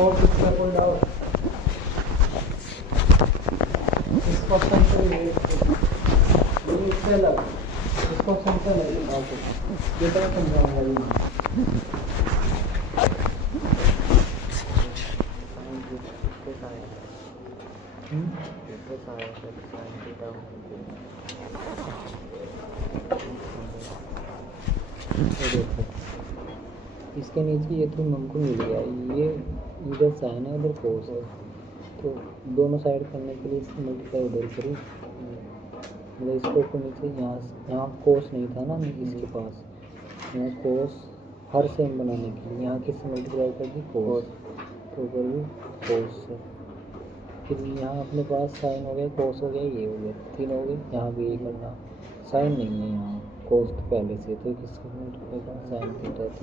और किसी का कोई डाउट इस क्वेश्चन से इससे अलग इस क्वेश्चन से अलग डाउट ये तो मैं समझाऊंगा इसके नीचे ये तो हमको मिल गया, ये इधर साइन है उधर कोस है, तो दोनों साइड करने के लिए इसको मल्टीप्लाई उधर करूँ, मतलब इसको ऊपर नीचे यहाँ कोस नहीं था ना इसके पास, यहाँ कोस हर सेम बनाने के लिए यहाँ किससे मल्टीप्लाई कर दी कोस, तो ऊपर भी कोस से, फिर यहाँ अपने पास साइन हो गया कोस हो गया ये हो गया तीन हो गए, यहाँ भी ये करना साइन नहीं है यहाँ कोस तो पहले से, तो किसको मल्टीप्लाई करना साइन थीटा, तो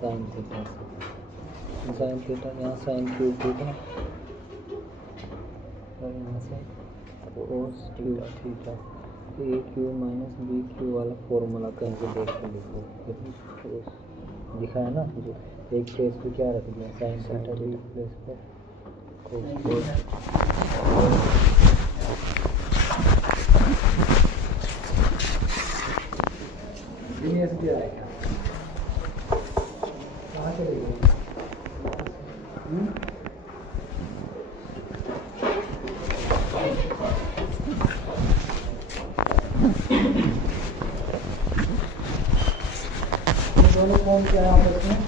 साइन थीटा से साइन थीटा यहाँ साइन क्यूब थीटा और यहाँ से कोस क्यूब थीटा, तो ए क्यू माइनस बी क्यू वाला फॉर्मूला कहीं से देख के लिखो, दिखा है ना, एक प्लेस पे क्या रख दिया साइन थीटा, दूसरी प्लेस पर आएगा कहाँ चले गए? दोनों कौन क्या है आपस में?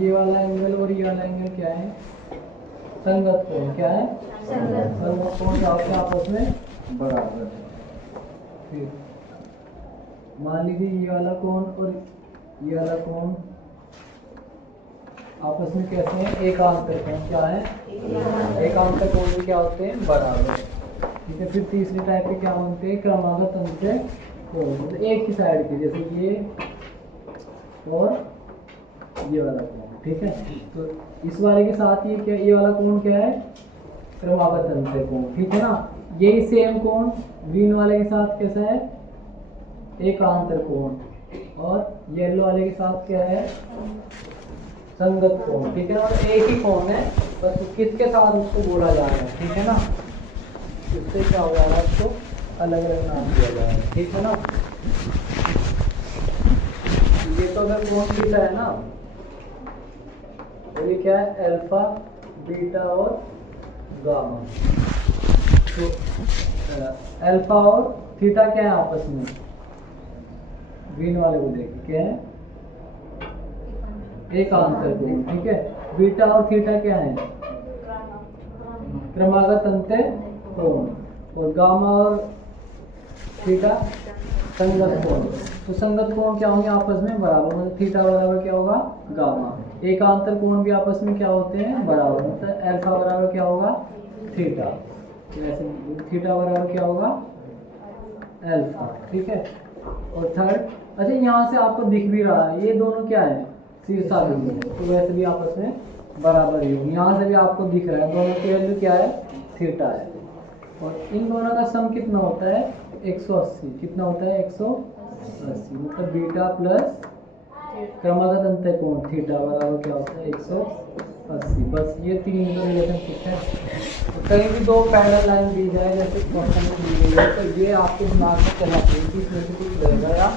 ये वाला एंगल और ये वाला एंगल क्या है? संगत कोण। क्या है? संगत कोण क्या होता है आपस में? बराबर। फिर मान लीजिए ये वाला कोण और ये वाला कोण आपस में कैसे हैं? एकांतर कोण। क्या है? एकांतर कोण भी क्या होते हैं? बराबर। ठीक है। फिर तीसरी टाइप के क्या होते हैं? क्रमागत अंतर कोण, मतलब एक ही साइड के, जैसे ये और ये वाला कोण। ठीक है। तो इस वाले के साथ ये क्या, ये वाला कोण क्या है? क्रमागत अंतर कोण। ठीक है ना। यही सेम कोण ग्रीन वाले के साथ कैसा है? एकांतर कोण। और येलो वाले के साथ क्या है? संगत कोण। ठीक है ना। और एक ही कोण है, बस किसके साथ उसको बोला जा रहा है। ठीक है ना। इससे क्या हो जा रहा है? उसको अलग अलग नाम दिया जा रहा है। ठीक है ना। ये तो अगर कोण थीटा है ना, और ये क्या है? अल्फा, बीटा और गामा। तो अल्फा और थीटा क्या है आपस में? ग्रीन वाले को देखिए क्या है? एकांतर कोण। ठीक है। बीटा और थीटा क्या है? क्रमागत अंतर कोण। और गामा और थीटा संगत कोण। तो संगत कोण क्या होंगे आपस में? बराबर। मतलब थीटा बराबर क्या होगा? गामा। एकांतर कोण भी आपस में क्या होते हैं? बराबर। मतलब अल्फा बराबर क्या होगा? थीटा। वैसे थीटा बराबर क्या होगा? अल्फा। ठीक है। और थर्ड, अच्छा यहाँ से आपको दिख भी रहा है ये दोनों क्या है? शीर्षा बिंदु। तो वैसे भी आपस में बराबर ही होंगे। यहाँ से भी आपको दिख रहा है दोनों की वैल्यू क्या है? थीटा है। और इन दोनों का सम कितना होता है? 180। कितना होता है? 180। मतलब बीटा प्लस क्रमागत अंतर कोण थीटा बराबर क्या होता है? 180। बस ये तीन रिलेशनशिप है। तो कहीं भी दो पैरेलल लाइन दी जाए जैसे क्वेश्चन में दी गई है, तो ये आपके दिमाग में चलना चाहिए कि इसमें से कुछ लगेगा या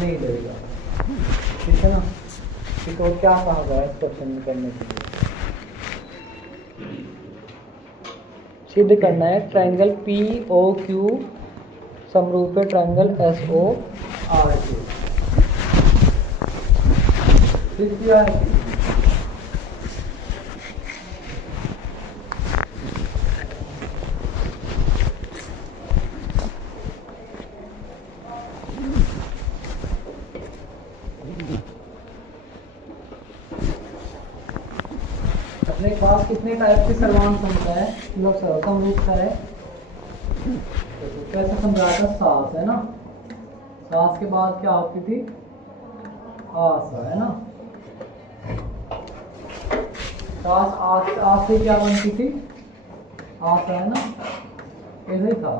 नहीं लगेगा। ठीक है ना। ठीक है। और क्या कहा गया है इस क्वेश्चन में करने के लिए? सिद्ध करना है ट्रायंगल POQ समरूप है ट्रायंगल SORQ। फिर क्या है? अपने पास कितने टाइप के सर्वांग समता है? मतलब समरूपता है। कैसे समझा था? सास है ना। सास के बाद क्या होती थी? आस है ना। सास आस से क्या बनती थी? आस है ना। ऐसे ही था।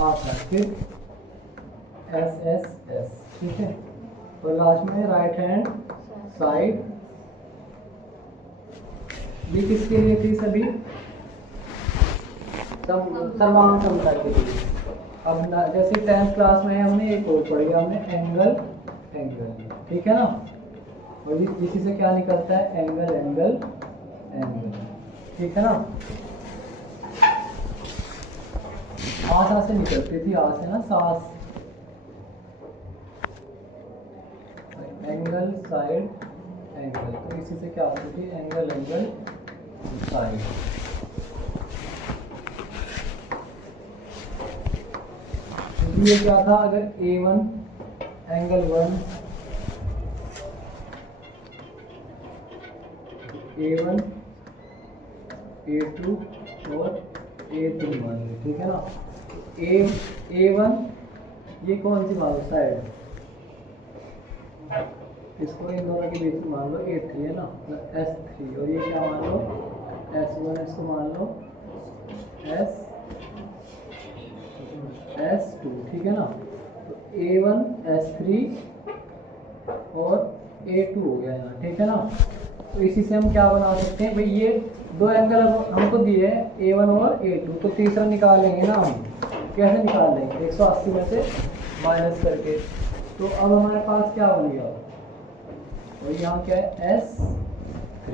8 है, फिर एस एस एस, ठीक है। और लास्ट में राइट हैंड साइड, ये किसके लिए थी सभी? सर्वांग समता के लिए। अब जैसे 10th क्लास में हमने एक और पढ़ी, हमने एंगल एंगल, ठीक है ना। और इसी से क्या निकलता है? एंगल एंगल एंगल, ठीक है ना। आशा से निकलती थी, आ से ना सास, एंगल साइड एंगल, तो इसी से क्या होती थी? Angle angle side. ये क्या था? अगर A1 एंगल 1, A1 A2 और A3 मान लो, ठीक है ना। A1 ये कौन सी मान लो? साइड, इसको इन दोनों के बीच में मान लो A3 है ना, S3। और ये क्या मान लो? S1, इसको मान लो S2, ठीक है ना। तो A1 S3 और A2 हो गया यहाँ, ठीक है ना। तो इसी से हम क्या बना सकते हैं भाई? ये दो एंगल हमको दिए हैं A1 और A2, तो तीसरा निकालेंगे ना हम। कैसे निकाल लेंगे? 180 में से माइनस करके। तो अब हमारे पास क्या बन गया? और यहाँ क्या है? S3।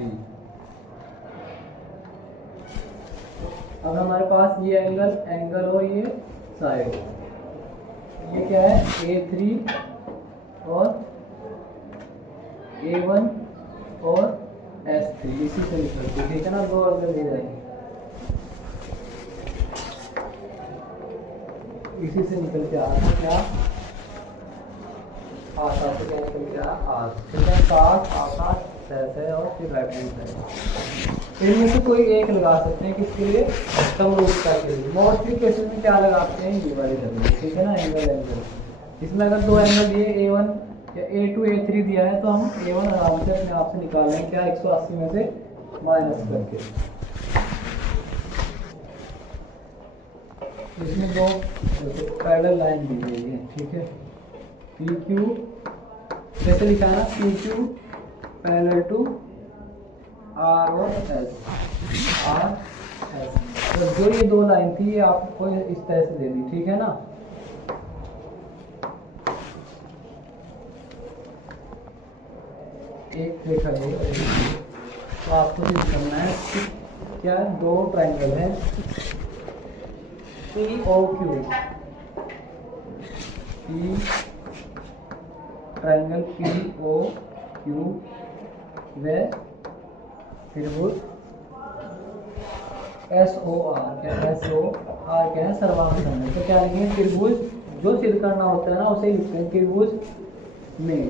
अब हमारे पास ये एंगल एंगल और ये साइड, ये क्या है? A3 और A1 और S3, इसी से निकलती, ठीक है ना। दो एंगल दे जाएंगे, इसी से निकल के आता क्या? आशा से क्या निकल के आया? ठीक है। 7 आशा है और फिर राइट हैंड साइड। इनमें से कोई एक लगा सकते हैं, किसके लिए? समरूपता के लिए। मोस्टली केसेस में क्या लगाते हैं? ये वाली जगह, ठीक है ना, एंगल एंगल। इसमें अगर दो एंगल दिए A1 या A2 A3 दिया है, तो हम A1 आराम से अपने आप से निकाल लेंगे, क्या? 180 में से माइनस करके। इसमें दो पैरेलल लाइन दी गई है, ठीक है। PQ कैसे लिखा है ना? PQ पैरेलल टू R और S, R S। तो जो ये दो लाइन थी, ये आपको इस तरह से दे दी, ठीक है ना। एक रेखा है, तो आपको ये करना है क्या? दो ट्रायंगल है POQ, ट्रायंगल POQ व त्रिभुज SOR, क्या SOR क्या है? सर्वांग सममित। तो क्या लिखेंगे? त्रिभुज जो सिद्ध करना होता है ना, उसे लिखते हैं त्रिभुज में,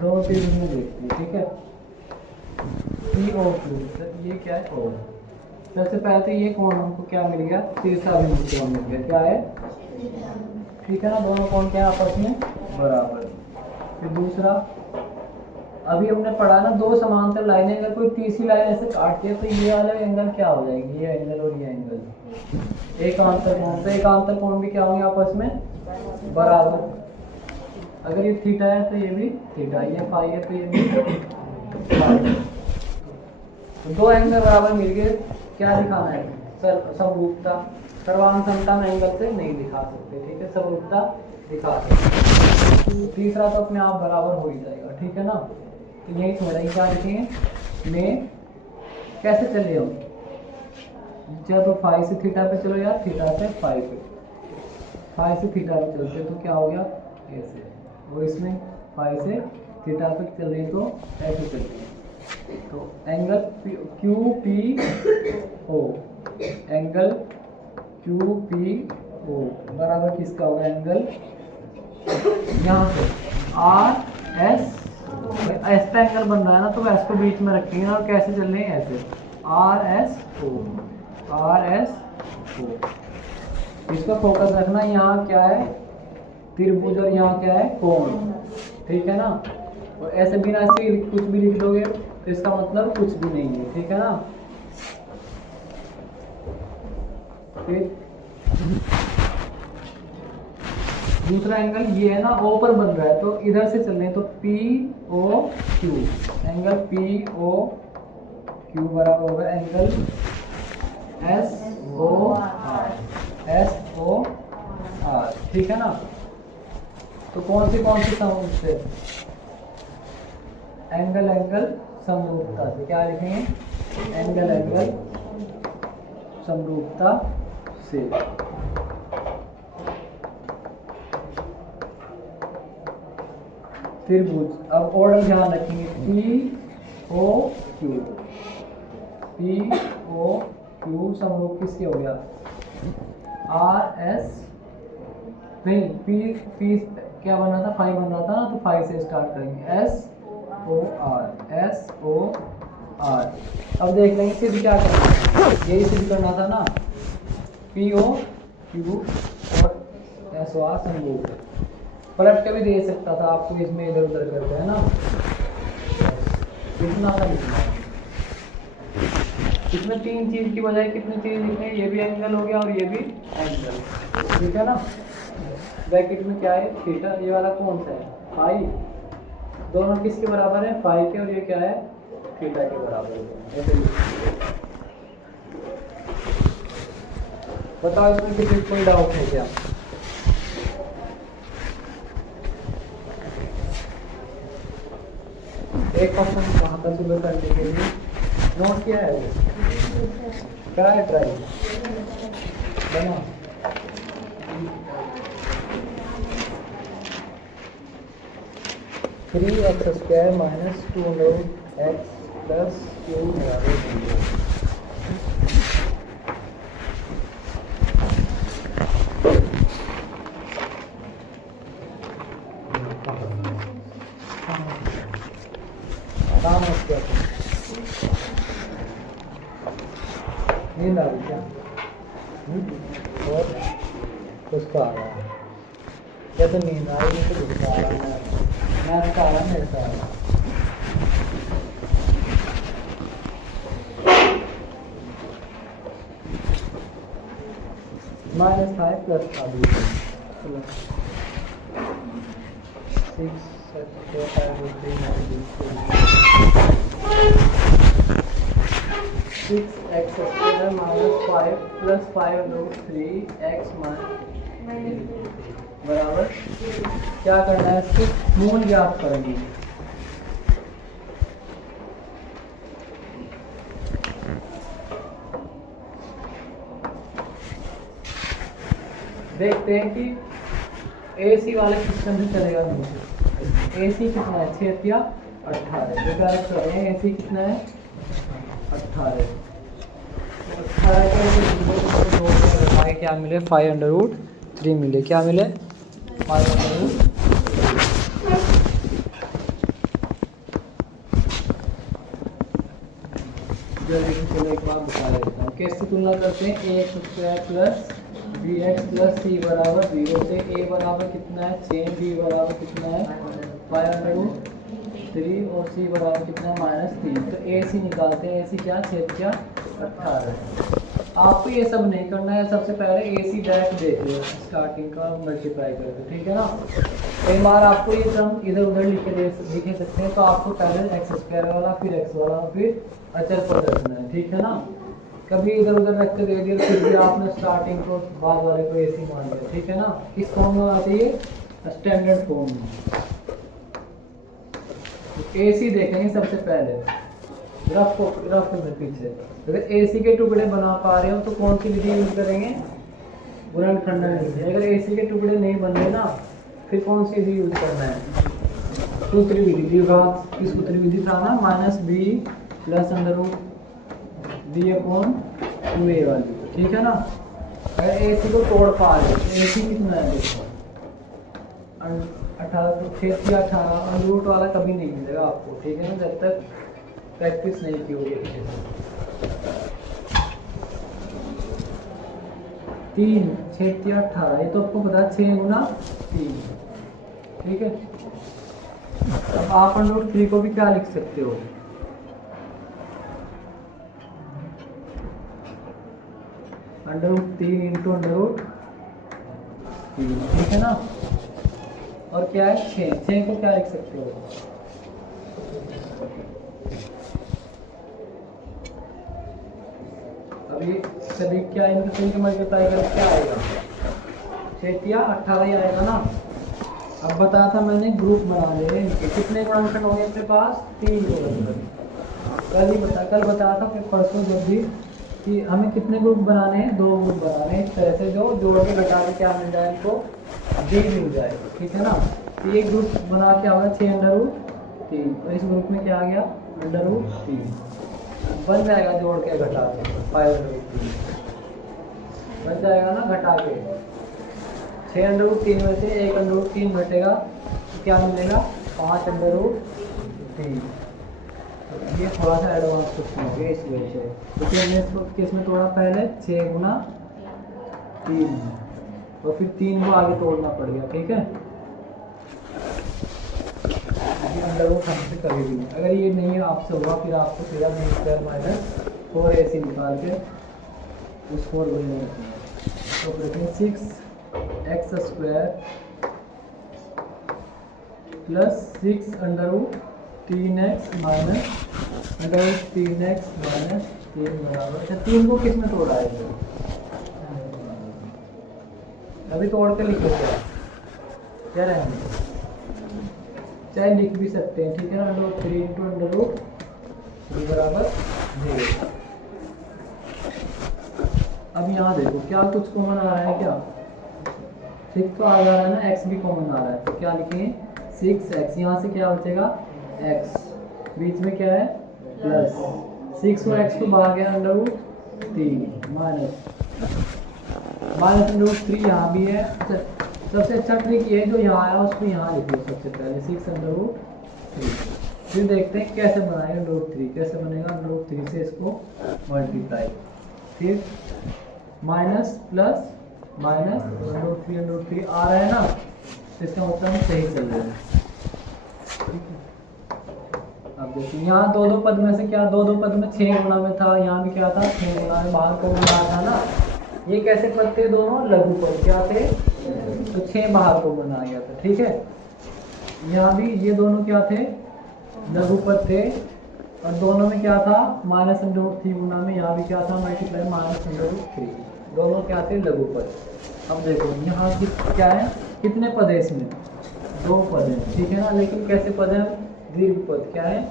दोनों त्रिभुज में देखते हैं, ठीक है। POQ, ये क्या है? O। सबसे पहले तो ये कोण हमको क्या मिल गया? तीर्थाभिमुख कोण मिल गया, क्या है? ठीक है ना। दोनों कोण क्या है? आपस में बराबर। फिर दूसरा, अभी हमने पढ़ा ना, दो समांतर लाइनें अगर कोई तीसरी लाइन ऐसे काटती है, तो ये वाला एंगल क्या हो जाएगी? ये एंगल और ये एंगल एकांतर कोण। तो एकांतर कोण भी क्या होंगे? आपस में बराबर। अगर ये थीटा है तो ये भी थीटा, ये फाई है तो ये भी फाई। तो दो एंगल बराबर मिल गए, क्या दिखाना है? समरूपता। सर्वांग समता में एंगल से नहीं दिखा सकते, ठीक है, समरूपता दिखा सकते। तीसरा तो अपने आप बराबर हो ही जाएगा, ठीक है ना। तो यही समझाएंगे, क्या लिखेंगे? में कैसे चले हम? जब फाई से थीटा पे चलो या थीटा से फाई पे, फाई से थीटा पे चलते तो क्या हो गया? ऐसे। और इसमें फाई से थीटा पे चल रही तो ऐसे चलती है। तो एंगल QPO, एंगल QPO बराबर किसका होगा? एंगल यहाँ से RS, एस पे एंगल बन रहा है ना, तो एस को बीच में रखेंगे ना, और कैसे चल रहे हैं? ऐसे RSO, RSO। इसका फोकस रखना, यहाँ क्या है? त्रिभुज, और यहाँ क्या है? कोण, ठीक है ना। और ऐसे बिना से कुछ भी लिख दोगे तो इसका मतलब कुछ भी नहीं है, ठीक है ना। फिर दूसरा एंगल ये है ना, ओ पर बन रहा है तो इधर से चल रहे हैं, तो P O Q, angle P O Q बराबर होगा एंगल एस ओ आर, ठीक है ना। तो कौन सी समरूप से, एंगल समरूपता से, क्या लिखेंगे, एंगल समरूपता से। त्रिभुज, अब ऑर्डर ध्यान रखेंगे, पी ओ क्यू समरूप किससे हो गया, आर एस नहीं, पी क्या बना था, फाइव बन रहा था ना, तो फाइव से स्टार्ट करेंगे, एस ओ आर। अब देख लेंगे सिद्ध क्या करना है, यही सिद्ध करना था ना, पी ओ क्यू और एस ओ आर समरूप है। पलट के भी दे सकता था आपको, इसमें इधर उधर करते हैं ना, इतना था लिखना है। इसमें तीन चीज की बजाय कितनी चीज लिखनी है, ये भी एंगल हो गया और ये भी एंगल, ठीक है ना। ब्रैकेट में क्या है, थीटा, ये वाला कौन सा है, फाई, दोनों किसके बराबर है, फाई के, और ये क्या है, थीटा के बराबर है। बताओ इसमें किसी कोई डाउट है क्या। एक क्वेश्चन वहाँ का सुबह करने के लिए नोट किया है, क्या है, ट्राई बना, three x square minus 2x plus Q बराबर 0। नींद आ रही क्या, और उसका आ रहा है, या तो नींद आ रही है तो उसका आ रहा है, मैथ का आ रहा है, मेरे का आ रहा है। माइनस था प्लस था, 6x square minus 5 plus 5√3x बराबर, क्या करना है, इसके मूल ज्ञात करेंगे। देखते हैं कि AC वाले सिस्टम से चलेगा नहीं। AC कितना है, 6 या 18, विचार कर रहे हैं, AC कितना है, 18 के क्या मिले, 5√3 मिले, क्या मिले, 5√3। चलो एक बार बता देता हूँ, कैसे तुलना करते हैं, ax square plus bx plus c बराबर 0 से a बराबर कितना है 6, b बराबर कितना है 5√3 और c बराबर कितना है -3। तो AC निकालते हैं, AC क्या, 6 18। आपको ये सब नहीं करना है, सबसे पहले AC डायरेक्ट देख लो स्टार्टिंग का मल्टीप्लाई करके, ठीक है ना। कई बार आपको ये टर्म इधर उधर लिखे सकते हैं, तो आपको पहले एक्स स्क्वायर वाला, फिर एक्स वाला, फिर अचर पर रखना है, ठीक है ना। कभी इधर उधर रख के दे दिया, फिर भी आपने स्टार्टिंग को बाद वाले को AC मान लिया, ठीक है ना। किस फॉर्म में आती है, स्टैंडर्ड फॉर्म में। AC देखेंगे सबसे पहले, रफ में पीछे, अगर AC के टुकड़े बना पा रहे हो तो कौन सी विधि यूज करेंगे, गुणनखंडन विधि। अगर AC के टुकड़े नहीं बन रहे ना, फिर कौन सी विधि यूज करना है, सूत्री विधि, द्विघात की सूत्री विधि था ना, -b प्लस √b/2a वाली, ठीक है ना। अगर AC को तोड़ पा रहे हो, AC कितना है देखो, 6 या 18, रूट वाला कभी नहीं मिलेगा आपको, ठीक है ना, जब तक प्रैक्टिस नहीं की होगी। 3 6 या 18, ये तो आपको पता है, 6 गुना 3, ठीक है। अब आप √3 को भी क्या लिख सकते हो, √3 इंटू √3, ठीक है ना। और क्या है 6 को क्या लिख सकते हो, अभी सभी क्या इनके सभी को मल्टीप्लाई कर क्या आएगा, 6 या 18 ही आएगा ना। अब बताया था मैंने ग्रुप बना ले इनके, कितने गुणनखंड होंगे अपने पास, 3 गुणनखंड। कल बताया था फिर परसों जब भी कि हमें कितने ग्रुप बनाने हैं, 2 ग्रुप बनाने हैं, इस तरह से जो जोड़ के घटा के क्या मिल जाए इनको, D मिल जाए, ठीक है ना। तो ये ग्रुप बना क्या होगा 6√3, और इस ग्रुप में क्या आ गया √3, बन जाएगा जोड़ के घटा के 5√3 बन जाएगा ना, घटा के 6√3 में से 1√3 घटेगा तो क्या मिलेगा 5√3। ये थोड़ा सा एडवांस क्वेश्चन हो गया इस वजह से, क्योंकि हमने इसको किसमें तोड़ा पहले 6 गुना 3, और फिर 3 को आगे तोड़ना पड़ गया, ठीक है। √, हमसे कभी भी नहीं, अगर ये नहीं आपसे होगा फिर आपको सीधा b² - 4ac निकाल के उस 4 बने रहते हैं। तो कहते हैं 6x² plus 6√3x minus √3x minus 3 बराबर, अच्छा 3 को किस में तोड़ा है, अभी तोड़ के लिख लेते हैं क्या रहेंगे, चाहे लिख भी सकते हैं, ठीक है ना। √3 इंटू √3 बराबर 0। अब यहाँ देखो क्या कुछ कॉमन आ रहा है, क्या 6 तो आ जा रहा है ना, x भी कॉमन आ रहा है, तो क्या लिखेंगे 6x, यहाँ से क्या बचेगा x, बीच में क्या है प्लस 6 और x को बाहर गया √3 माइनस √3 यहाँ भी है। अच्छा सबसे अच्छा ट्रिक ये जो यहाँ आया उसको यहाँ लिख लो सबसे पहले 6√3, फिर देखते हैं कैसे बनाएंगे √3, कैसे बनेगा √3 से इसको मल्टीप्लाई, फिर माइनस प्लस माइनस √3 आ रहा है ना, तो इसका मतलब हम सही चल रहे हैं, ठीक है। अब देखिए यहाँ दो पद में से क्या, दो पद में 6 गुना में था, यहाँ भी क्या था 6 गुना में, बाहर को बना था ना, ये कैसे पद थे दोनों, लघु पद क्या थे, तो 6 बाहर को बना गया था, ठीक है। यहाँ भी ये दोनों क्या थे, लघु पद थे, और दोनों में क्या था -√3 गुना में, यहाँ भी क्या था मल्टीप्लाई -√3, दोनों क्या थे लघु पद। अब देखो यहाँ की क्या है, कितने पद है इसमें, 2 पद है, ठीक है ना, लेकिन कैसे पद है, दीर्घ पद क्या है,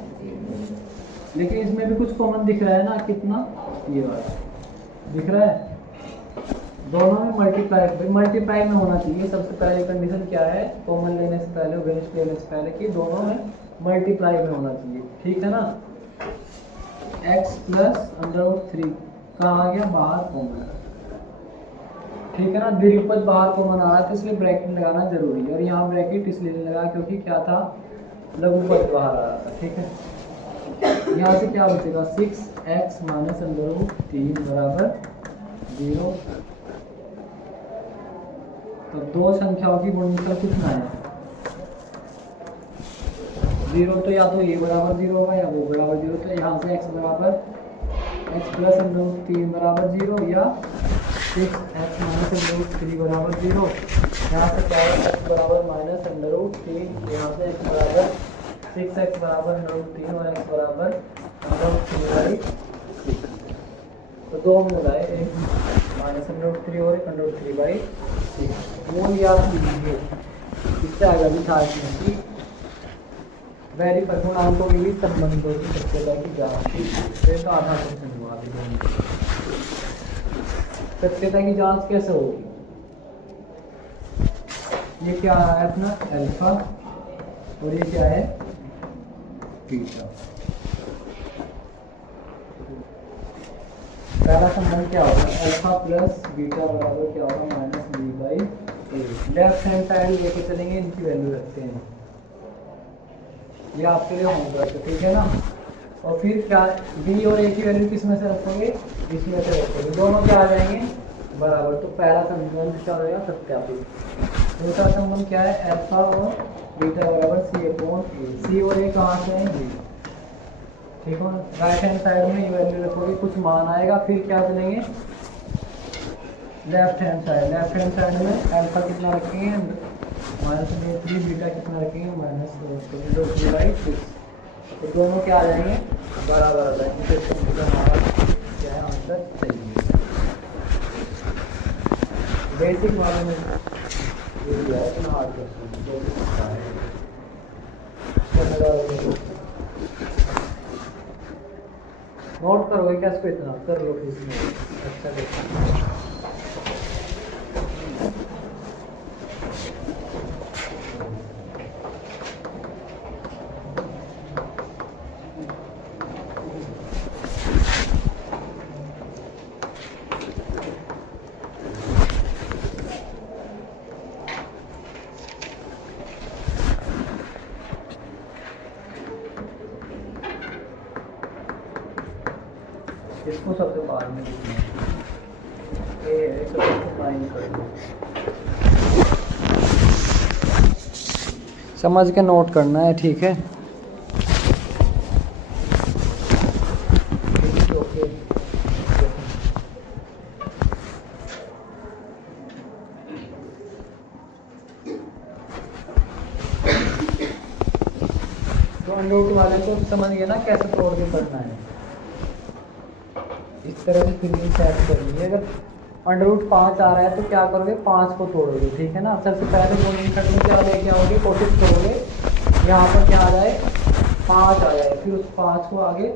लेकिन इसमें भी कुछ कॉमन दिख रहा है ना, कितना, ये वाला दिख रहा है, दोनों में मल्टीप्लाई में होना चाहिए। सबसे पहले कंडीशन क्या है, कॉमन लेने से पहले, वेरिएंस लेने से पहले, कि दोनों में मल्टीप्लाई में होना चाहिए, ठीक है ना। x प्लस √3 कहाँ आ गया, बाहर कॉमन, ठीक है ना, द्विपद बाहर कॉमन आ रहा है तो इसलिए ब्रैकेट लगाना जरूरी है, और यहाँ ब्रैकेट इसलिए लगा क्योंकि क्या था, लघुपद बाहर आ रहा था, ठीक है। यहाँ से क्या बचेगा 6x माइनस √3 बराबर 0। तो दो संख्याओं की गुणनफल कितना है, 0, तो या तो ये बराबर 0 होगा या वो बराबर 0, तो यहाँ से x बराबर x प्लस √3 बराबर 0 या 6x माइनस √3 बराबर 0, यहाँ से क्या है x बराबर माइनस √3, यहाँ से x बराबर 6x बराबर √3 और x बराबर √3/6, तो दो मिलाए, एक -√3 और एक √3/6, वो याद कीजिए, इससे आगे भी था इसमें वेरीफाई गुणांकों के बीच संबंधों की सत्यता की जांच, तो आधा क्वेश्चन हुआ अभी। सत्यता की जांच कैसे होगी, ये क्या है अपना अल्फा और ये क्या है बीटा। पहला संबंध क्या होगा, अल्फा प्लस बीटा बराबर क्या होगा -b/a। लेफ्ट हैंड साइड लेके चलेंगे, इनकी वैल्यू रखते हैं, ये आपके लिए होमवर्क है, ठीक है ना। और फिर क्या b और a की वैल्यू किस में से रखोगे, इसमें से रखोगे, दोनों क्या आ जाएंगे बराबर, तो पहला संबंध क्या होगा सत्यापित। दूसरा संबंध क्या है, अल्फा और बीटा बराबर c/a, c और a कहाँ से आएंगे, ठीक है। राइट हैंड साइड में ये वैल्यू रखोगे, कुछ मान आएगा, फिर क्या चलेंगे लेफ्ट हैंड साइड में अल्फा कितना रखेंगे -3, बीटा कितना रखेंगे -6, तो दोनों क्या आ जाएंगे, बराबर आ जाएंगे। तो इसका मतलब हमारा क्या है, आंसर सही है। बेसिक वाले में ये दिया है, इतना हार्ड क्वेश्चन नोट करोगे क्या इसको, इतना कर लो इसमें। अच्छा देखो इसको सबसे बाद में लिखना है, ये सबसे फाइन कर दो, समझ के नोट करना है, ठीक है। ओके तो अंडरवुड वाले को समझ गए ना कैसे तोड़ के करना है। इस तरह से फिलिंग सेट करनी है। अगर अंडरवुड 5 आ रहा है तो क्या करोगे, 5 को तोड़ोगे, ठीक है ना। सबसे पहले बोलिंग कट में क्या लेके आओगे, कोशिश करोगे यहाँ पर क्या आ जाए, 5 आ जाए, फिर उस 5 को आगे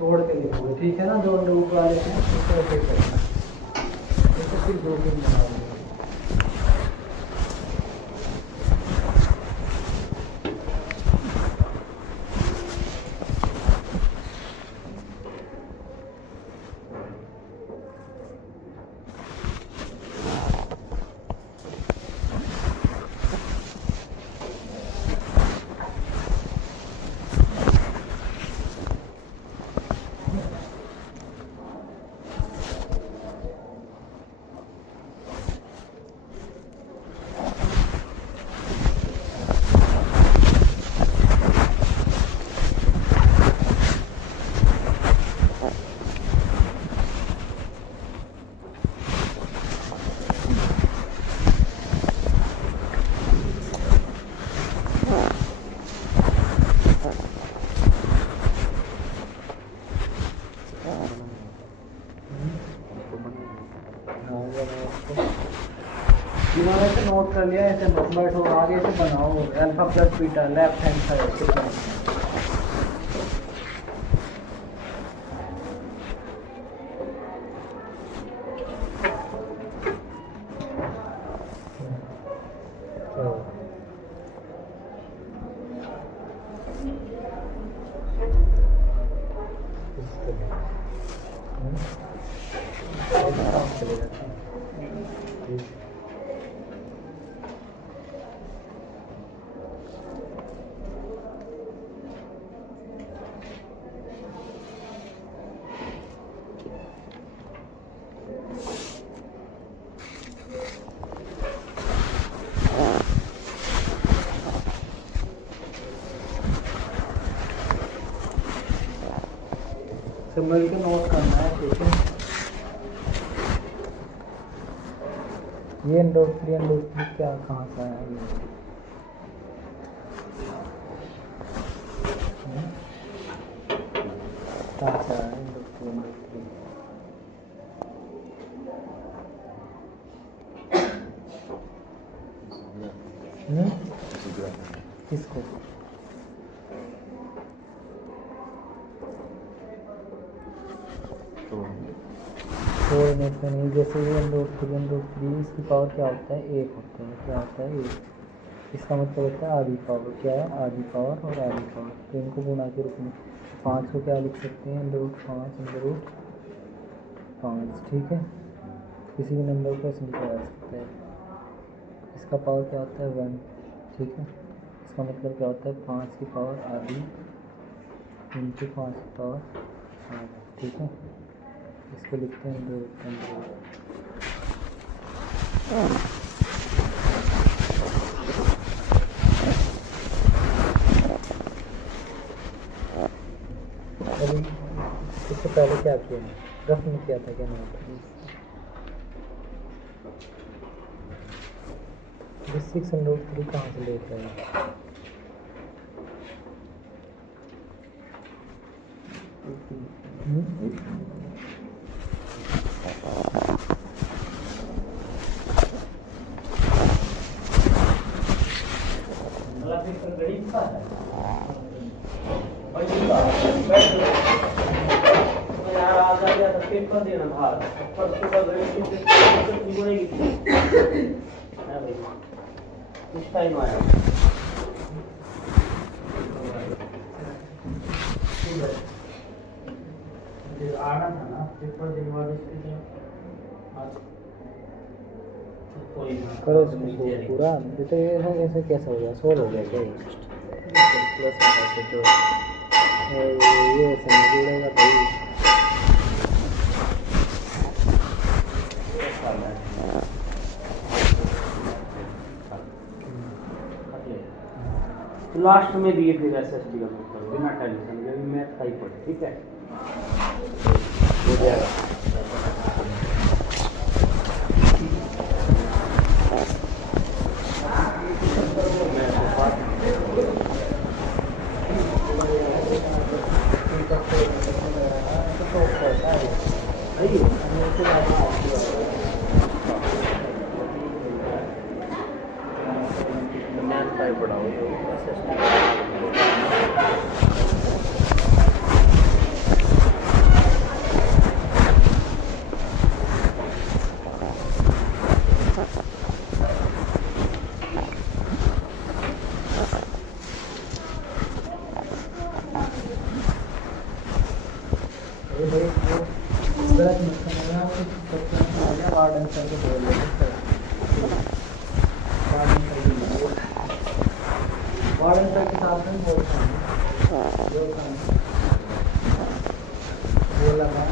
तोड़ के लिखोगे, ठीक है ना। जो अंडरवुड वाले हैं उसको ओके करना, इसको फिर 2-3 बनाओगे। जिन्होंने से नोट कर लिया ऐसे बैठो, आगे से बनाओ alpha plus beta left hand side. Symbol के नोट करना है, ठीक है। ये एंडोफ्री क्या कहाँ से आया ये, कहाँ से आया एंडोफ्री। किसको कोई नहीं, जैसे ये एंडोफ्री इसकी पावर क्या होता है, 1 होता है, क्या होता है 1। इसका मतलब होता है आधी पावर, क्या है आधी पावर और आधी पावर, तो इनको गुणा के रूप में 5 को क्या लिख सकते हैं, √5, ठीक है। किसी भी नंबर को ऐसे लिखा जा सकता है। इसका पावर क्या होता है 1, ठीक है। इसका मतलब क्या होता है 5 की पावर आधी इंटू 5 की पावर आधा, ठीक है। इसको लिखते हैं 2 अभी इससे पहले क्या किया है, रफ में किया था क्या नोट, 603 कहाँ से लेते हैं? यार आज आ गया था पेपर देना बाहर परसों का गणित की कितनी बनेगी है भाई कुछ टाइम आया आना था ना पेपर देने वाले इसके आज कोई ना करो इसको पूरा। ये तो ये ऐसे कैसा हो गया? सोल्व हो गया क्या प्लस तो ये ऐसे नहीं जुड़ेगा भाई। लास्ट में दिए फिर एसएसटी का पेपर बिना टेंशन के मैथ का ही पढ़े ठीक है हो जाएगा। वार्डन सर को बोल वार्डन सर के साथ में बोलता बोला मैं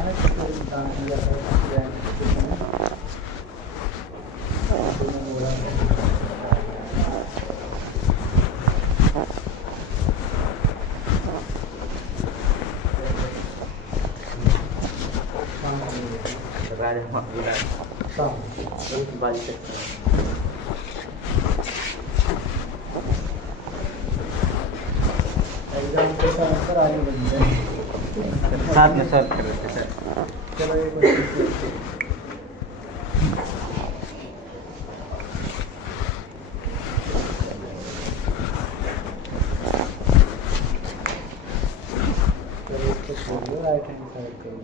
राजा एग्जाम के साथ आगे बढ़ जाए साथ में सर्व कर रहे थे सर चलो ये राइट हैंड साइड करो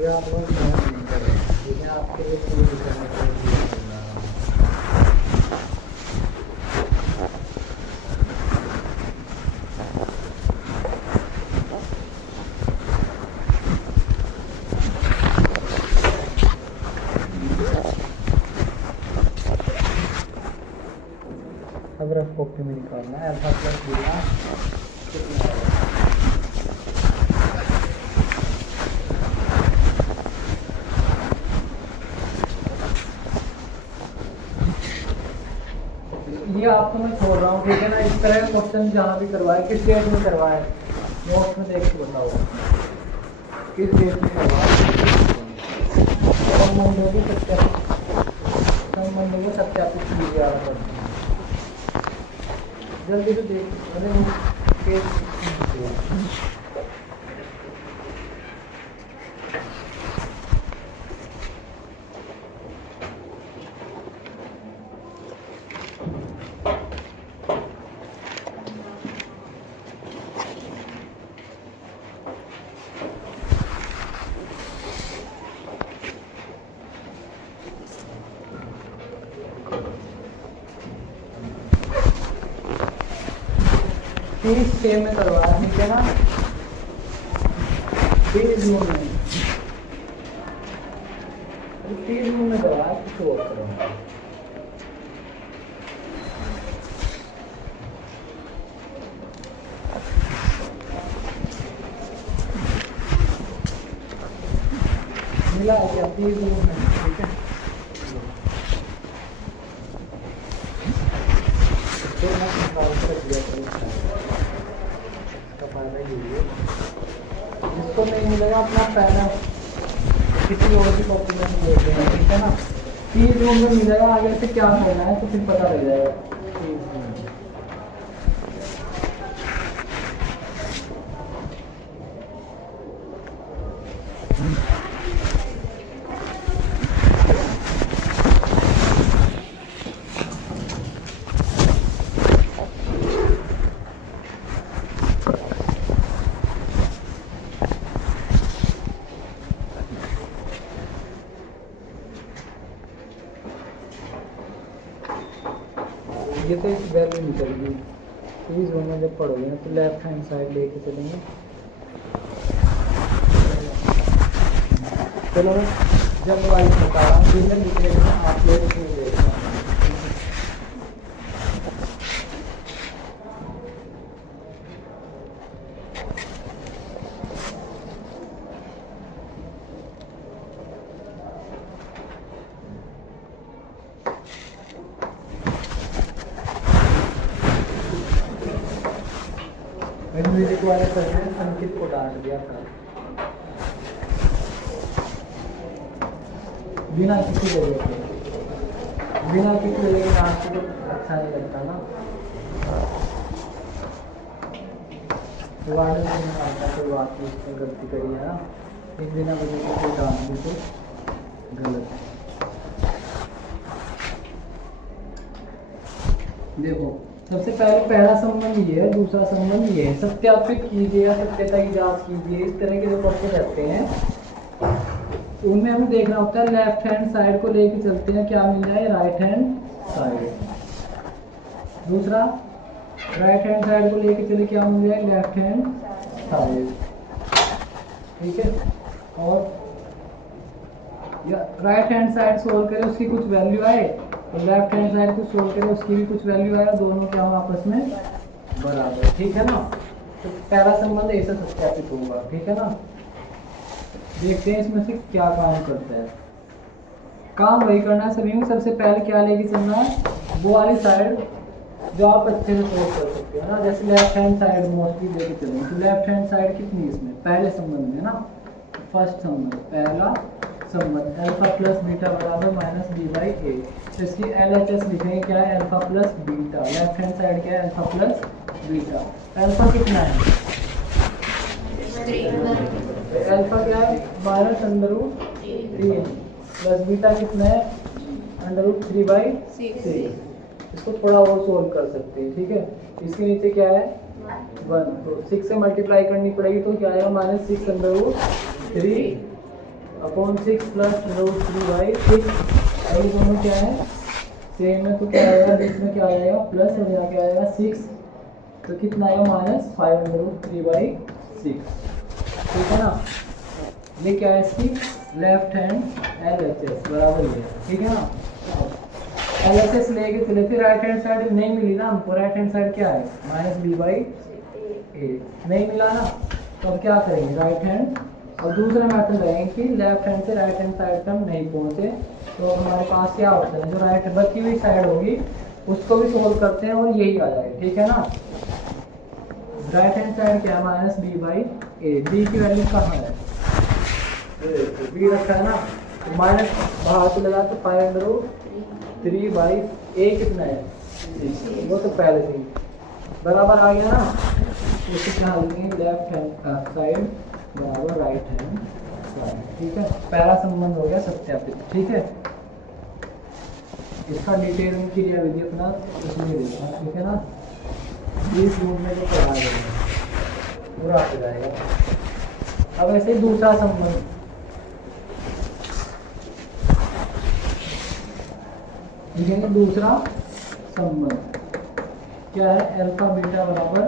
ये आप लोग नहीं कर रहे हैं ठीक है आपके लिए शुरू करने के लिए अब रफ कॉपी में निकालना है अल्फा प्लस बीटा कितना है ये आपको मैं छोड़ रहा हूँ ठीक है ना। इस तरह का क्वेश्चन जहाँ भी करवाए किस डेट में करवाए नोट्स में देख के बताओ किस डेट में करवाए संबंधों को सत्यापित कीजिए आप जल्दी से देख अरे 30 सेम में करवाया, ठीक है ना, 30 जून में, 30 जून में करवाया, कुछ और करवाया। मिला क्या 30 जून में, ठीक है। तो मैं निकाल कर रख दिया इसका फायदा ये है, जिसको नहीं मिलेगा अपना फायदा किसी और की कॉपी में देख लेना, ठीक है ना। 30 जून में मिलेगा, आगे से क्या करना है तो फिर पता लग जाएगा। 30 जून ये तो एक वैल्यू निकलेगी। 30 जून में जब पढ़ोगे ना तो लेफ्ट हैंड साइड लेके चलेंगे। चलो जब वाइज बता रहा हूँ जिसमें लिख लेना, आप लोग इसमें देखना। म्यूजिक वाले सर ने अंकित को डांट दिया था बिना किसी वजह के, बिना किसी वजह के डांट को अच्छा नहीं लगता ना। वार्डन से नहीं आता कोई बात नहीं, उसने गलती करी है ना, एक बिना वजह के कोई डांट दी तो गलत है। देखो सबसे पहले पहला संबंध ये है, दूसरा संबंध ये है। सत्यापित कीजिए या सत्यता की जांच कीजिए, इस तरह के जो क्वेश्चन रहते हैं उनमें हमें देखना होता है लेफ्ट हैंड साइड को लेके चलते हैं, क्या मिल जाए, राइट हैंड साइड। दूसरा राइट हैंड साइड को लेके चले, क्या मिल जाए, लेफ्ट हैंड साइड, ठीक है। और या राइट हैंड साइड सोल्व करें, उसकी कुछ वैल्यू आए, तो लेफ्ट हैंड साइड को सोल्व करें, उसकी भी कुछ वैल्यू आए, दोनों क्या हो आपस में बराबर, ठीक है ना। तो पहला संबंध ऐसे सत्यापित होगा, ठीक है ना। देखते हैं इसमें से क्या काम करता है। काम वही करना है सभी में। सबसे पहले क्या लेके चलना है, वो वाली साइड जो आप अच्छे से सोल्व कर सकते हो ना। जैसे लेफ्ट हैंड साइड मोस्टली लेके चलेंगे, तो लेफ्ट हैंड साइड कितनी इसमें, पहले संबंध में ना, फर्स्ट संबंध, पहला संबंध अल्फा प्लस बीटा बराबर माइनस बी बाई ए। तो इसकी LHS लिखेंगे, क्या है, alpha plus beta. Left hand side क्या है, अल्फा प्लस बीटा। अल्फा कितना है, अल्फा क्या है, minus under root 3 plus beta कितना है, अंडर रूट 3/6। इसको थोड़ा और सोल्व कर सकते हैं, ठीक है। इसके नीचे क्या है, 1, तो 6 से मल्टीप्लाई करनी पड़ेगी, तो क्या आएगा, -6 under root 3 upon 6 plus root 3/6। ये दोनों क्या है, सेम है, तो क्या आएगा, बीच में क्या आएगा, प्लस, और यहाँ क्या आएगा 6, तो कितना आएगा, -5 अंडर रूट 3/6, ठीक है ना। ये क्या है, इसकी लेफ्ट हैंड LHS बराबर ये, ठीक है ना। LHS लेके चले थे, राइट हैंड साइड नहीं मिली ना हमको, राइट हैंड साइड क्या है, -b/a, नहीं मिला ना, तो अब क्या करेंगे, राइट हैंड, और दूसरा मेथड लगाएंगे कि लेफ्ट हैंड से राइट हैंड साइड तक नहीं पहुंचे, तो हमारे पास क्या ऑप्शन है, जो राइट बची हुई साइड होगी उसको भी सोल्व करते हैं और यही आ जाएगा, ठीक है ना। राइट हैंड साइड क्या है, -b/a, b की वैल्यू कहाँ है, b रखा है ना, तो माइनस बाहर से लगा तो 5 अंडर रूट 3/a कितना है, वो तो पहले से ही बराबर आ गया ना। इसे क्या लिखेंगे, लेफ्ट हैंड साइड बराबर राइट हैंड साइड, ठीक है। पहला संबंध हो गया सत्यापित, ठीक है। इसका डिटेल में क्रिया विधि अपना उसमें देखना, ठीक है ना। 20 मिनट में जो पढ़ा जाएगा पूरा आ जाएगा। अब ऐसे ही दूसरा संबंध, लिखेंगे दूसरा संबंध क्या है, अल्फा बीटा बराबर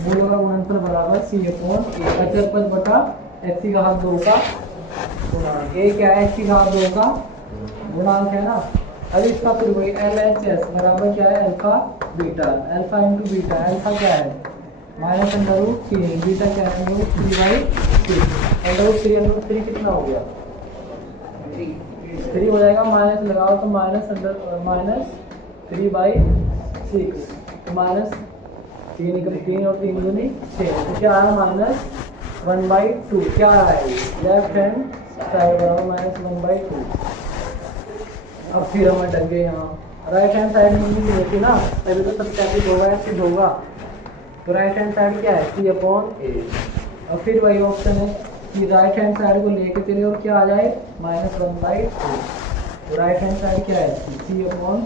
मूलों का गुणनफल बराबर सी अपॉन अचर पद बटा एक्स की घात 2 का गुणांक। ए क्या है? एक्स की घात 2 का गुणांक है ना। अब इसका फिर वही एल एच एस बराबर क्या है? Alpha beta, alpha into beta. Alpha क्या है? माइनस अंडर रूट 3, बीटा क्या है? Under root 3/6। अंडर रूट 3 कितना हो गया? 3 हो जाएगा। माइनस लगाओ तो माइनस 3/6, तो माइनस 3 और 3 दूनी 6, तो क्या आया? -1/2। क्या आ रहा है? लेफ्ट हैंड साइड बराबर -1/2। अब फिर हम अटक गए यहाँ। राइट हैंड साइड में नहीं होती ना, तभी तो सत्यापित होगा या सिद्ध होगा। तो राइट हैंड साइड क्या है? सी अपॉन ए। और फिर वही ऑप्शन है कि राइट हैंड साइड को लेके चले और क्या आ जाए? -1/2। तो राइट हैंड साइड क्या है? सी अपॉन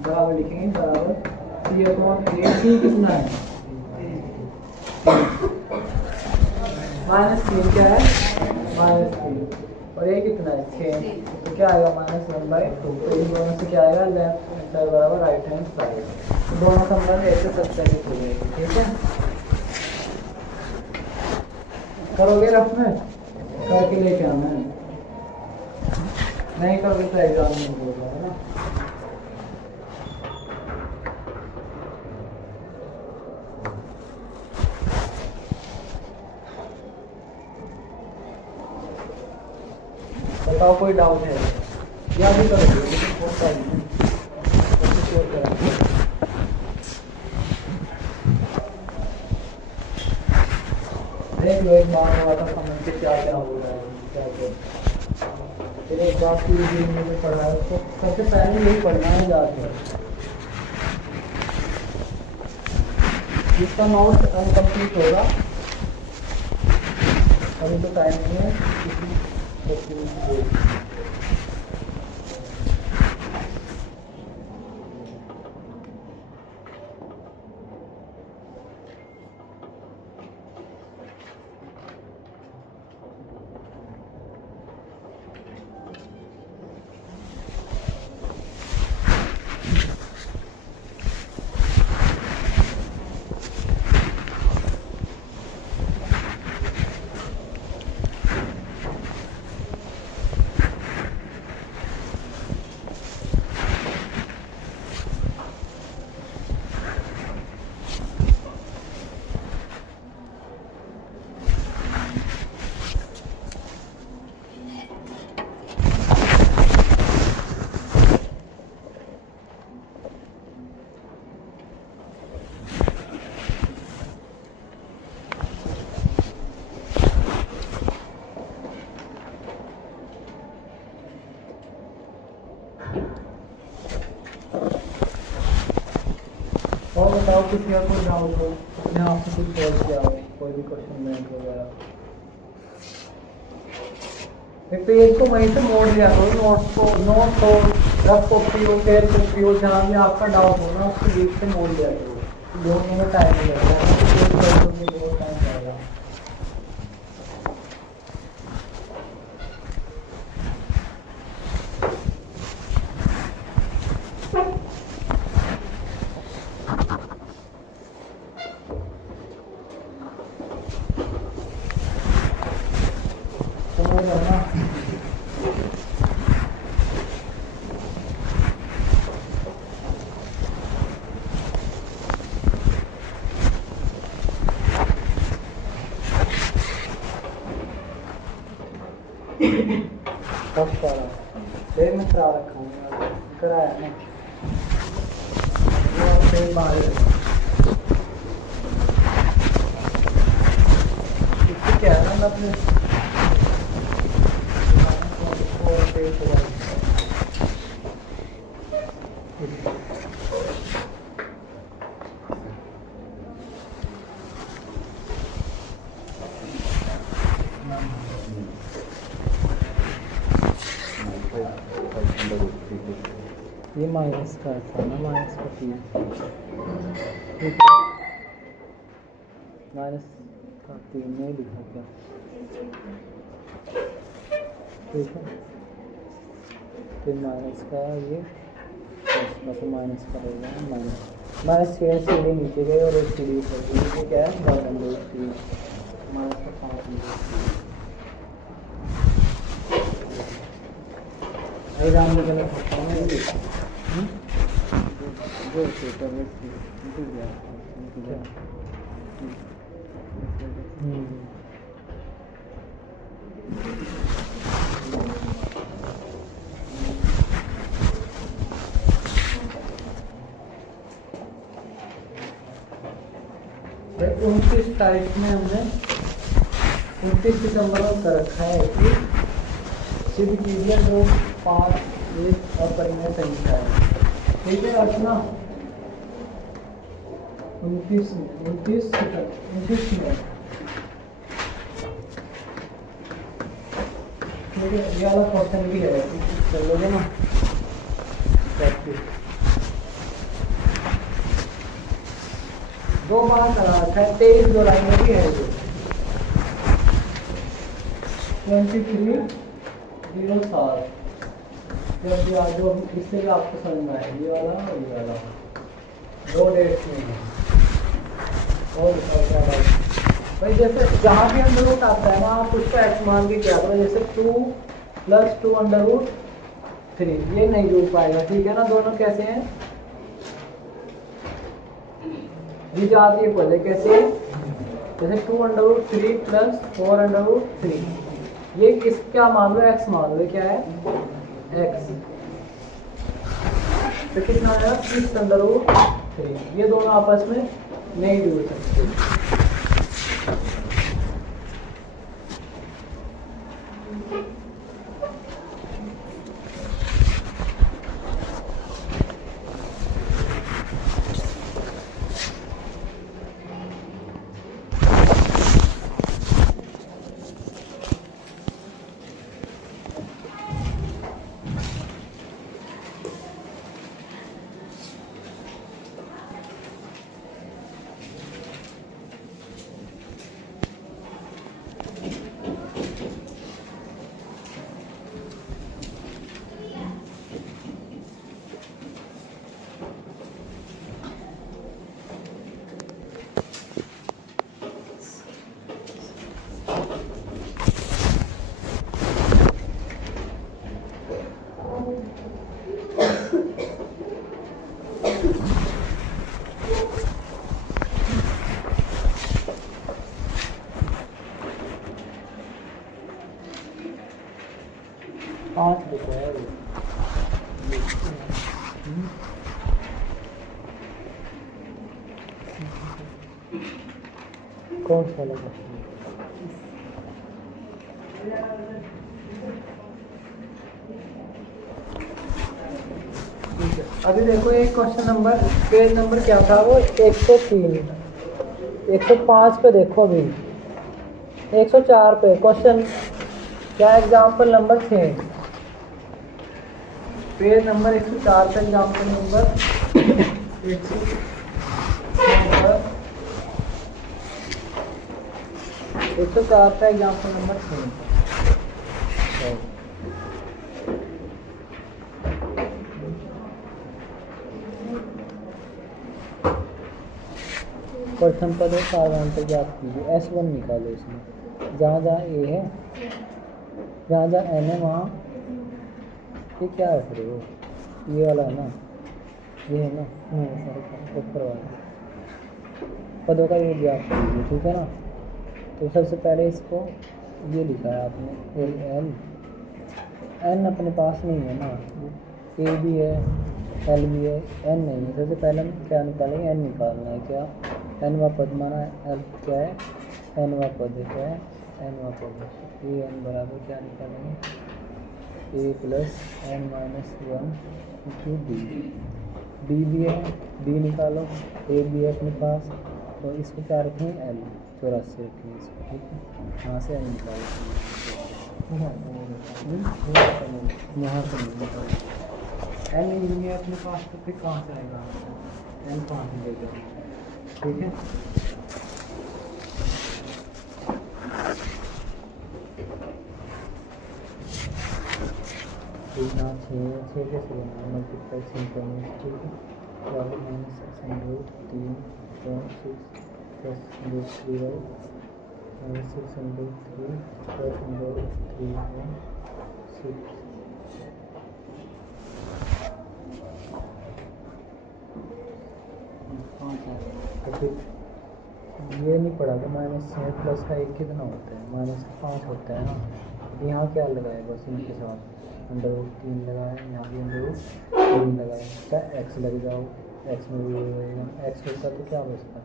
बराबर लिखेंगे, बराबर सी अपॉन ए। सी कितना है? -3 क्या है? -3। और ये कितना है? 6। तो क्या आएगा? -1/2। तो इन दोनों से क्या आएगा? लेफ्ट हैंड साइड बराबर राइट हैंड साइड। तो दोनों संबंध ऐसे सत्यापित हो गए। ठीक है, करोगे रफ में करके लेके आना है, नहीं करोगे तो एग्जाम में बोल रहा है ना। बताओ कोई डाउट है? या भी करोगे लेकिन बहुत टाइम है, श्योर करेंगे। देख लो एक बार हुआ था, समझ के क्या क्या हो रहा है, क्या क्या। फिर एक बार पूरी दिन में जो पढ़ा है उसको सबसे पहले यही पढ़ना है जाके। जिसका नोट अनकम्प्लीट होगा, अभी तो टाइम नहीं है, और बताओ किसी का कोई डाउट हो, अपने आप से कुछ सॉल्व किया हो, कोई भी क्वेश्चन बैंक वगैरह। एक तो इसको वहीं से मोड़ लिया करो, नोट्स हो, रफ कॉपी हो, फेयर कॉपी हो, जहाँ भी आपका डाउट हो ना उसको बीच से मोड़ लिया करो। दोनों में टाइम नहीं लगेगा, बहुत टाइम जाएगा। समझ रहे ना? कब सारा देर में करा रखा हूँ, कराया ना फिर बाहर इससे क्या है ना अपने ये माइनस का था ना, माइनस का 3, ठीक है, माइनस का 3 नहीं लिखा क्या, ठीक है। फिर माइनस का ये प्लस का, तो माइनस का रहेगा माइनस हमारा सीढ़ी नीचे गए और एक सीढ़ी ऊपर गई, ये क्या है बॉटम डोर सीढ़ी हमारा तो 5 नंबर सीढ़ी राम ने गलत होता है जो पेपर में भाई 29 तारीख में हमने 29 सितंबर को कर रखा है कि सिद्ध कीजिए जो 5 एक अपरिमेय संख्या है। ठीक है रचना 29 में ठीक है, ये वाला क्वेश्चन भी है, कर लोगे ना प्रैक्टिस। 2 बार करा रखा है, 23 दो लाइन में भी है जो 23:07 जब भी आज जो इससे भी आपको समझ में आए ये वाला और ये वाला 2 डेट्स में है। और क्या बात भाई, जैसे जहाँ भी अंडर रूट आता है ना आप उसको एक्स मान के क्या करो, जैसे 2 + 2 √3 ये नहीं जुड़ पाएगा। ठीक है ना, दोनों कैसे हैं ये जाती है पहले कैसे है, जैसे 2 √3 + 4 √3 ये किस क्या मान लो x मान लो, क्या है x, तो कितना है 30 √3 ये दोनों आपस में नहीं जुड़ सकते। कौन सा लगा अभी देखो एक क्वेश्चन नंबर पेज नंबर क्या था वो 103 105 पे देखो, अभी 104 पे क्वेश्चन क्या एग्जाम्पल नंबर 6 पेज नंबर 104 पे एग्जाम्पल नंबर 104 का एग्जाम्पल नंबर 6 प्रथम पद और साधारणतः ज्ञात कीजिए। S1 निकालो इसमें, जहाँ जहाँ ए है जहाँ जहाँ एन है वहाँ ये क्या है फिर वो ये वाला है ना, ये है ना ऊपर वाला पदों का ये ज्ञात कीजिए। ठीक है ना, तो सबसे पहले इसको ये लिखा है आपने एल एन अपने पास नहीं है ना, ए भी है एल भी है एन नहीं है। सबसे पहले हम क्या निकालेंगे, एन निकालना है। क्या एनवा पद माना एल क्या है एनवा पद है, क्या है एनवा पद है। ए एन बराबर क्या निकालेंगे a + n - 1 × d। डी भी है, डी निकालो, ए भी है अपने पास, तो इसको क्या रखेंगे एल 84 रखेंगे इसको। ठीक है, यहाँ से एन निकालो, यहाँ से नहीं निकालो एन नहीं है अपने पास तो फिर कहाँ से आएगा, एन 5 मिलेगा। ठीक है, यहाँ 6 कैसे बनाना मल्टीप्लाई सिंपल। ठीक है, 12 minus 6 under root 3 upon 6 plus under root 3y minus 6 under root 3 plus under root 3 upon 6। तो फिर ये नहीं पढ़ा कि माइनस में प्लस का 1 कितना होता है, माइनस 5 होता है ना। अब यहाँ क्या लगाए, बस इनके साथ अंडर रूट 3 लगाए, यहाँ भी अंडर रूट 3 लगाए, क्या एक्स लग जाओ, एक्स में भी लगेगा, एक्स होता तो क्या बचता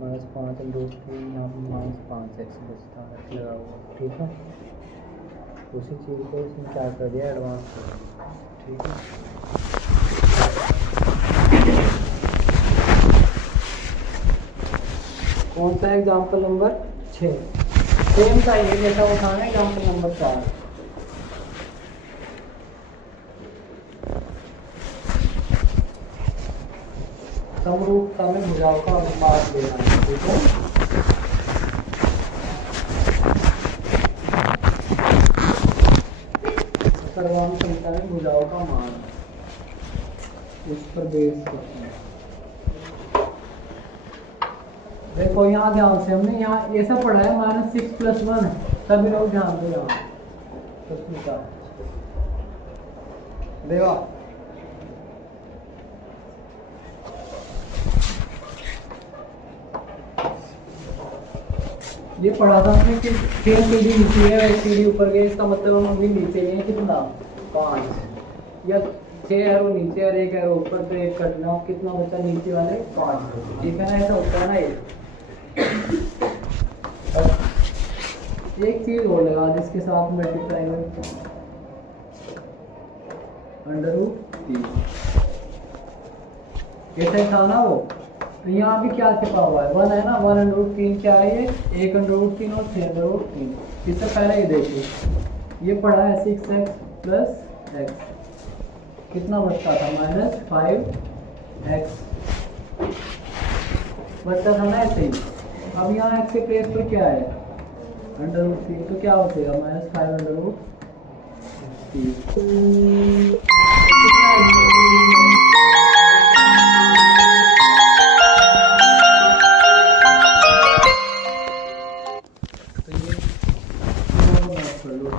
माइनस 5 अंडर रूट 3, यहाँ पर माइनस 5 एक्स बचता, एक्स लगा हुआ। ठीक है, उसी चीज़ को इसमें क्या कर दिया, एडवांस कर दिया। ठीक है, कौन सा एग्जाम्पल नंबर 6? सेम सा ही जैसा उठाना है एग्जाम्पल नंबर 4। समरूपता में भुजाओं का अनुपात देना है। ठीक है, सर्वांग संख्या में भुजाओं का मान, उस पर बेस करते हैं। देखो यहाँ ध्यान से हमने यहाँ ऐसा पढ़ा है -6 + 1 है, सभी लोग ध्यान दो यहाँ देवा। ये पढ़ा था हमने कि 3 सीढ़ी नीचे है, 1 सीढ़ी ऊपर गई, इसका मतलब हम अभी नीचे गए कितना 5 या 6 एरो नीचे और 1 एरो ऊपर, तो 1 कटना, कितना बचा नीचे वाले 5। ठीक है ना, ऐसा होता है ना। ये एक चीज और लगा जिसके साथ मल्टीप्लाई में अंडर रूट 3 ऐसा ही था ना वो। तो यहाँ भी क्या छिपा हुआ है, 1 है ना, 1 अंडर रूट 3 क्या है, ये 1 अंडर रूट 3 और 6 अंडर रूट 3। इससे पहले ये देखिए, ये पढ़ा है 6x + x, कितना बचता था -5x बचता था ना ऐसे ही। अब यहाँ x के प्लेस पर क्या है अंडर रूट 3, तो क्या बचेगा -5 अंडर रूट 3।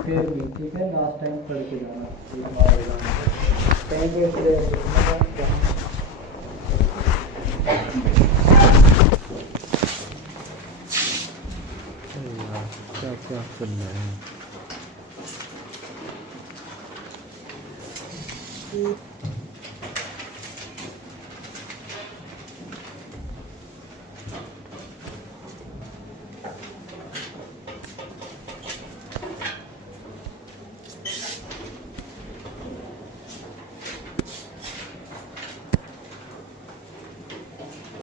फिर भी ठीक है, लास्ट टाइम पढ़ के जाना कहीं क्या क्या करना है।